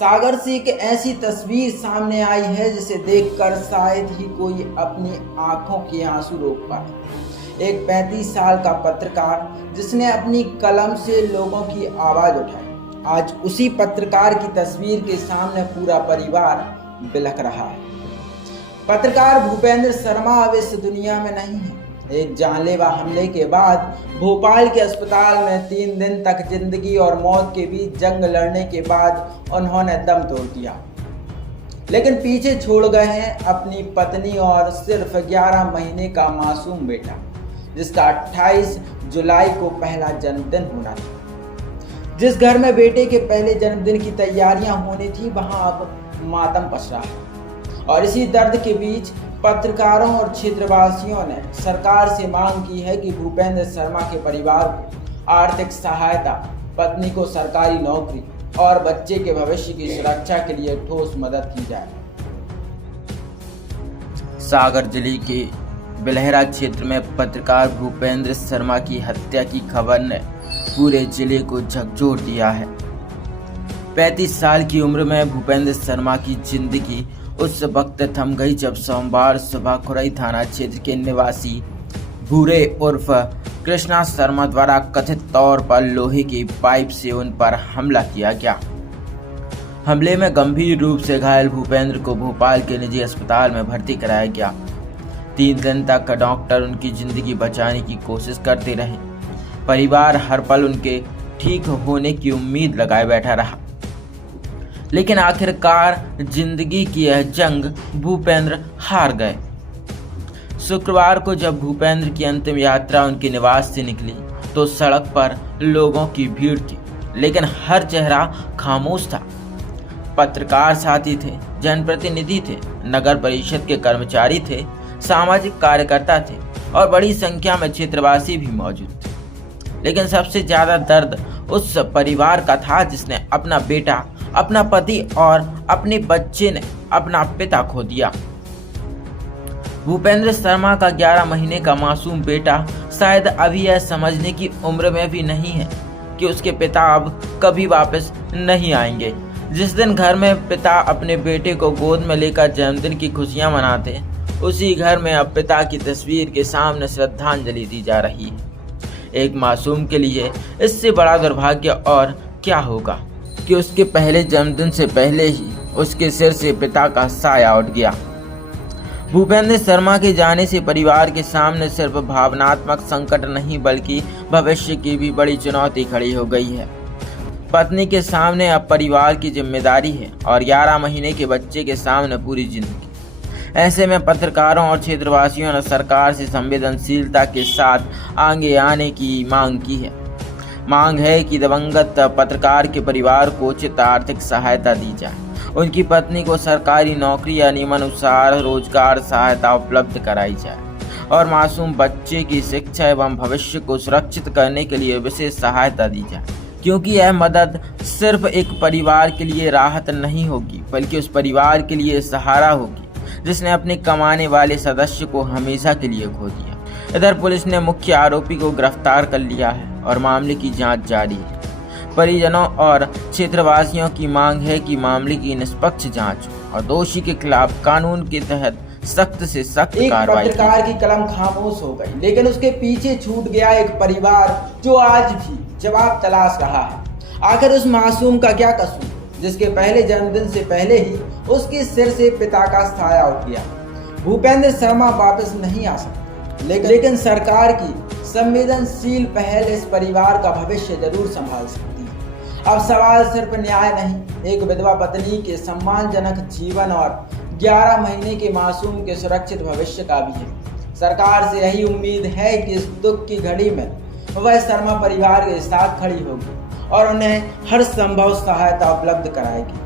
सागर से एक ऐसी तस्वीर सामने आई है जिसे देखकर शायद ही कोई अपनी आंखों के आंसू रोक पाए। एक 35 साल का पत्रकार जिसने अपनी कलम से लोगों की आवाज उठाई, आज उसी पत्रकार की तस्वीर के सामने पूरा परिवार बिलख रहा है। पत्रकार भूपेंद्र शर्मा अब इस दुनिया में नहीं है। एक जानलेवा हमले के बाद भोपाल के अस्पताल में 3 दिन तक जिंदगी और मौत के बीच जंग लड़ने के बाद उन्होंने दम तोड़ दिया, लेकिन पीछे छोड़ गए हैं अपनी पत्नी और सिर्फ 11 महीने का मासूम बेटा, जिसका 28 जुलाई को पहला जन्मदिन होना था। जिस घर में बेटे के पहले जन्मदिन की तैयारियां होनी थी, वहां अब मातम पस रहा है। और इसी दर्द के बीच पत्रकारों और क्षेत्रवासियों ने सरकार से मांग की है कि भूपेंद्र शर्मा के परिवार को आर्थिक सहायता, पत्नी को सरकारी नौकरी और बच्चे के भविष्य की सुरक्षा के लिए ठोस मदद की जाए। सागर जिले के बिलहरा क्षेत्र में पत्रकार भूपेंद्र शर्मा की हत्या की खबर ने पूरे जिले को झकझोर दिया है। 35 साल की उम्र में भूपेंद्र शर्मा की जिंदगी उस वक्त थम गई जब सोमवार सुबह खुरई थाना क्षेत्र के निवासी भूरे उर्फ कृष्णा शर्मा द्वारा कथित तौर पर लोहे की पाइप से उन पर हमला किया गया। हमले में गंभीर रूप से घायल भूपेंद्र को भोपाल के निजी अस्पताल में भर्ती कराया गया। 3 दिन तक डॉक्टर उनकी जिंदगी बचाने की कोशिश करते रहे। परिवार हर पल उनके ठीक होने की उम्मीद लगाए बैठा रहा, लेकिन आखिरकार जिंदगी की यह जंग भूपेंद्र हार गए। शुक्रवार को जब भूपेंद्र की अंतिम यात्रा उनके निवास से निकली तो सड़क पर लोगों की भीड़ थी, लेकिन हर चेहरा खामोश था। पत्रकार साथी थे, जनप्रतिनिधि थे, नगर परिषद के कर्मचारी थे, सामाजिक कार्यकर्ता थे और बड़ी संख्या में क्षेत्रवासी भी मौजूद थे। लेकिन सबसे ज्यादा दर्द उस परिवार का था जिसने अपना बेटा, अपना पति और अपने बच्चे ने अपना पिता खो दिया। भूपेंद्र शर्मा का 11 महीने का मासूम बेटा शायद अभी यह समझने की उम्र में भी नहीं है कि उसके पिता अब कभी वापस नहीं आएंगे। जिस दिन घर में पिता अपने बेटे को गोद में लेकर जन्मदिन की खुशियां मनाते, उसी घर में अब पिता की तस्वीर के सामने श्रद्धांजलि दी जा रही है। एक मासूम के लिए इससे बड़ा दुर्भाग्य और क्या होगा कि उसके पहले जन्मदिन से पहले ही उसके सिर से पिता का साया उठ गया। भूपेंद्र शर्मा के जाने से परिवार के सामने सिर्फ भावनात्मक संकट नहीं बल्कि भविष्य की भी बड़ी चुनौती खड़ी हो गई है। पत्नी के सामने अब परिवार की जिम्मेदारी है और 11 महीने के बच्चे के सामने पूरी जिंदगी। ऐसे में पत्रकारों और क्षेत्रवासियों ने सरकार से संवेदनशीलता के साथ आगे आने की मांग की है। मांग है कि दिवंगत पत्रकार के परिवार को उचित आर्थिक सहायता दी जाए, उनकी पत्नी को सरकारी नौकरी या नियमानुसार रोजगार सहायता उपलब्ध कराई जाए और मासूम बच्चे की शिक्षा एवं भविष्य को सुरक्षित करने के लिए विशेष सहायता दी जाए, क्योंकि यह मदद सिर्फ एक परिवार के लिए राहत नहीं होगी बल्कि उस परिवार के लिए सहारा होगी जिसने अपने कमाने वाले सदस्य को हमेशा के लिए खो दिया। इधर पुलिस ने मुख्य आरोपी को गिरफ्तार कर लिया है और मामले की जांच जारी है। परिजनों और क्षेत्रवासियों की मांग है कि मामले की निष्पक्ष जांच हो और दोषी के खिलाफ कानून के तहत सख्त से सख्त कार्रवाई। पत्रकार की कलम खामोश हो गई, लेकिन उसके पीछे छूट गया एक परिवार जो आज भी जवाब तलाश रहा है। आखिर उस मासूम का क्या कसूर जिसके पहले जन्मदिन से पहले ही उसके सिर से पिता का साया उठ गया। भूपेंद्र शर्मा वापस नहीं आ सकते, लेकिन सरकार की संवेदनशील पहल इस परिवार का भविष्य जरूर संभाल सकती है। अब सवाल सिर्फ न्याय नहीं, एक विधवा पत्नी के सम्मानजनक जीवन और 11 महीने के मासूम के सुरक्षित भविष्य का भी है। सरकार से यही उम्मीद है कि इस दुख की घड़ी में वह शर्मा परिवार के साथ खड़ी होगी और उन्हें हर संभव सहायता उपलब्ध कराएगी।